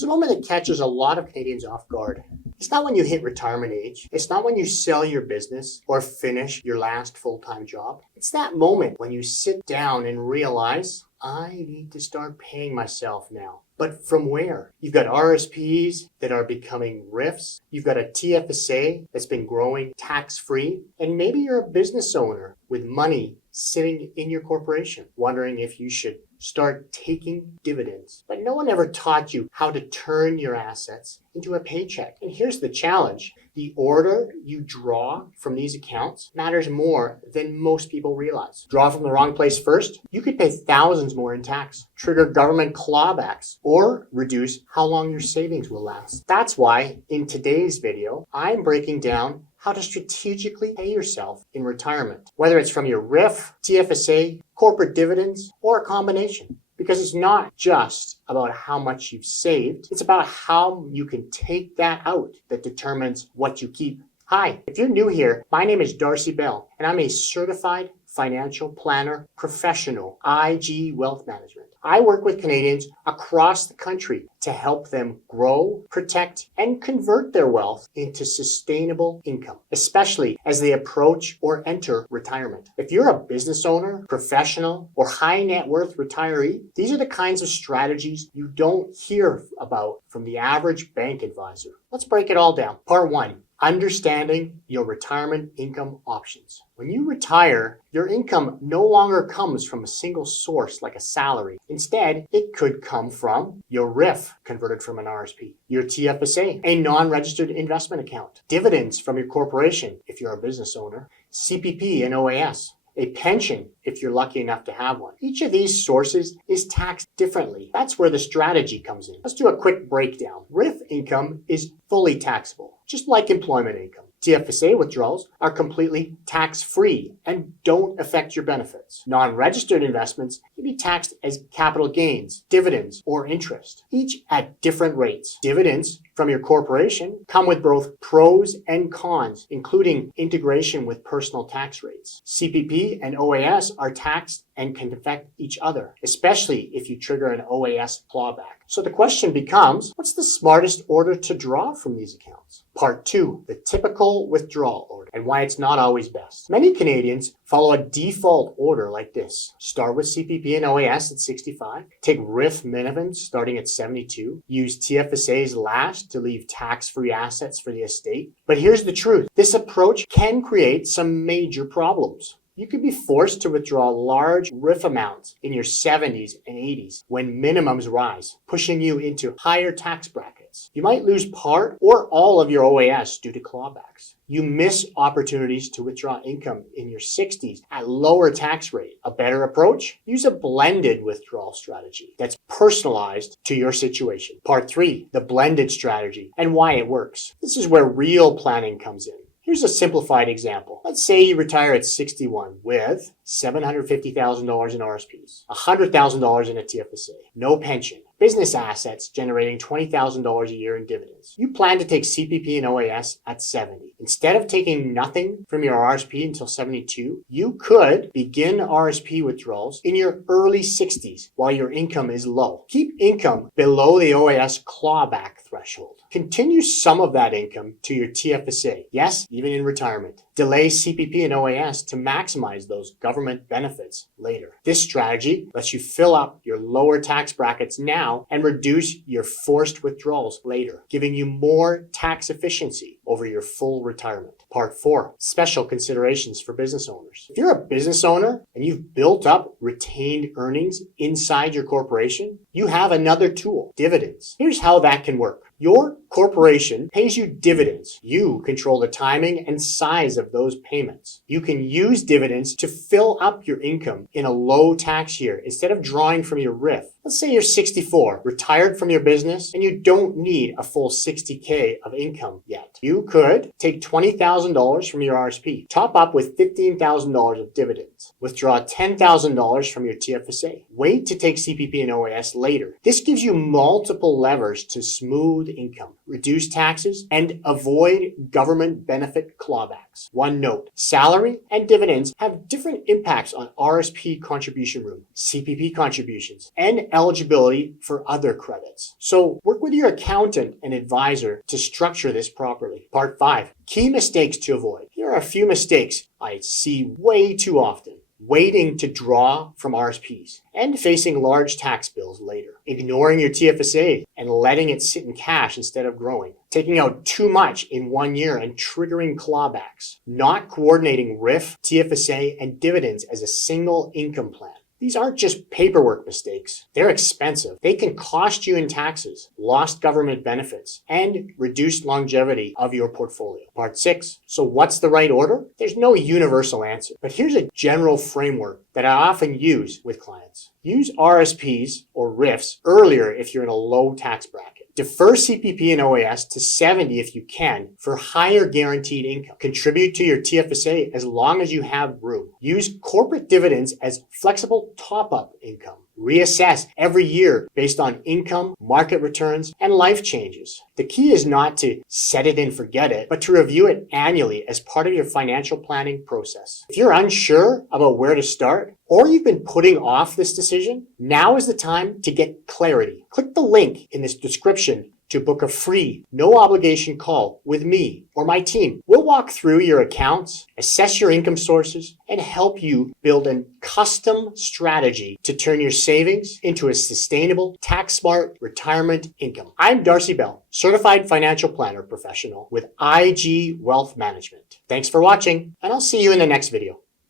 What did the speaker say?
There's a moment that catches a lot of Canadians off guard. It's not when you hit retirement age. It's not when you sell your business or finish your last full-time job. It's that moment when you sit down and realize, I need to start paying myself now. But from where? You've got RRSPs that are becoming RRIFs. You've got a TFSA that's been growing tax-free. And maybe you're a business owner with money sitting in your corporation, wondering if you should start taking dividends. But no one ever taught you how to turn your assets into a paycheck. And here's the challenge. The order you draw from these accounts matters more than most people realize. Draw from the wrong place first, you could pay thousands more in tax, trigger government clawbacks, or reduce how long your savings will last. That's why in today's video, I'm breaking down how to strategically pay yourself in retirement, whether it's from your RRIF, TFSA, corporate dividends, or a combination. Because it's not just about how much you've saved, it's about how you can take that out that determines what you keep. Hi, if you're new here, my name is Darcy Bell, and I'm a certified financial planner professional, IG Wealth Management. I work with Canadians across the country to help them grow, protect, and convert their wealth into sustainable income, especially as they approach or enter retirement. If you're a business owner, professional, or high net worth retiree, these are the kinds of strategies you don't hear about from the average bank advisor. Let's break it all down. Part 1. Understanding your retirement income options. When you retire, your income no longer comes from a single source like a salary. Instead, it could come from your RRIF, converted from an RRSP, your TFSA, a non-registered investment account, dividends from your corporation if you're a business owner, CPP and OAS, a pension if you're lucky enough to have one. Each of these sources is taxed differently. That's where the strategy comes in. Let's do a quick breakdown. RRIF income is fully taxable, just like employment income. TFSA withdrawals are completely tax-free and don't affect your benefits. Non-registered investments can be taxed as capital gains, dividends, or interest, each at different rates. Dividends from your corporation come with both pros and cons, including integration with personal tax rates. CPP and OAS are taxed and can affect each other, especially if you trigger an OAS clawback. So the question becomes, what's the smartest order to draw from these accounts? Part 2, the typical withdrawal order and why it's not always best. Many Canadians follow a default order like this. Start with CPP and OAS at 65, take RRIF minimums starting at 72, use TFSAs last to leave tax-free assets for the estate. But here's the truth. This approach can create some major problems. You could be forced to withdraw large RRIF amounts in your 70s and 80s when minimums rise, pushing you into higher tax brackets. You might lose part or all of your OAS due to clawbacks. You miss opportunities to withdraw income in your 60s at lower tax rate. A better approach? Use a blended withdrawal strategy that's personalized to your situation. Part 3, the blended strategy and why it works. This is where real planning comes in. Here's a simplified example. Let's say you retire at 61 with $750,000 in RSPs, $100,000 in a TFSA, no pension, business assets generating $20,000 a year in dividends. You plan to take CPP and OAS at 70. Instead of taking nothing from your RSP until 72, you could begin RSP withdrawals in your early 60s while your income is low. Keep income below the OAS clawback threshold. Continue some of that income to your TFSA. Yes, even in retirement. Delay CPP and OAS to maximize those government benefits later. This strategy lets you fill up your lower tax brackets now and reduce your forced withdrawals later, giving you more tax efficiency over your full retirement. Part 4, special considerations for business owners. If you're a business owner and you've built up retained earnings inside your corporation, you have another tool, dividends. Here's how that can work. Your corporation pays you dividends. You control the timing and size of those payments. You can use dividends to fill up your income in a low tax year instead of drawing from your RRIF. Let's say you're 64, retired from your business, and you don't need a full $60K of income yet. You could take $20,000 from your RRSP, top up with $15,000 of dividends, withdraw $10,000 from your TFSA, wait to take CPP and OAS later. This gives you multiple levers to smooth income, reduce taxes, and avoid government benefit clawbacks. One note, salary and dividends have different impacts on RRSP contribution room, CPP contributions, and eligibility for other credits. So work with your accountant and advisor to structure this properly. Part 5, key mistakes to avoid. Here are a few mistakes I see way too often. Waiting to draw from RRSPs and facing large tax bills later. Ignoring your TFSA and letting it sit in cash instead of growing. Taking out too much in 1 year and triggering clawbacks. Not coordinating RRIF, TFSA, and dividends as a single income plan. These aren't just paperwork mistakes. They're expensive. They can cost you in taxes, lost government benefits, and reduced longevity of your portfolio. Part 6. So what's the right order? There's no universal answer, but here's a general framework that I often use with clients. Use RRSPs or RRIFs earlier if you're in a low tax bracket. Defer CPP and OAS to 70 if you can for higher guaranteed income. Contribute to your TFSA as long as you have room. Use corporate dividends as flexible top-up income. Reassess every year based on income, market returns, and life changes. The key is not to set it and forget it, but to review it annually as part of your financial planning process. If you're unsure about where to start, or you've been putting off this decision, now is the time to get clarity. Click the link in this description to book a free, no obligation call with me or my team. We'll walk through your accounts, assess your income sources, and help you build a custom strategy to turn your savings into a sustainable, tax-smart retirement income. I'm Darcy Bell, Certified Financial Planner Professional with IG Wealth Management. Thanks for watching, and I'll see you in the next video.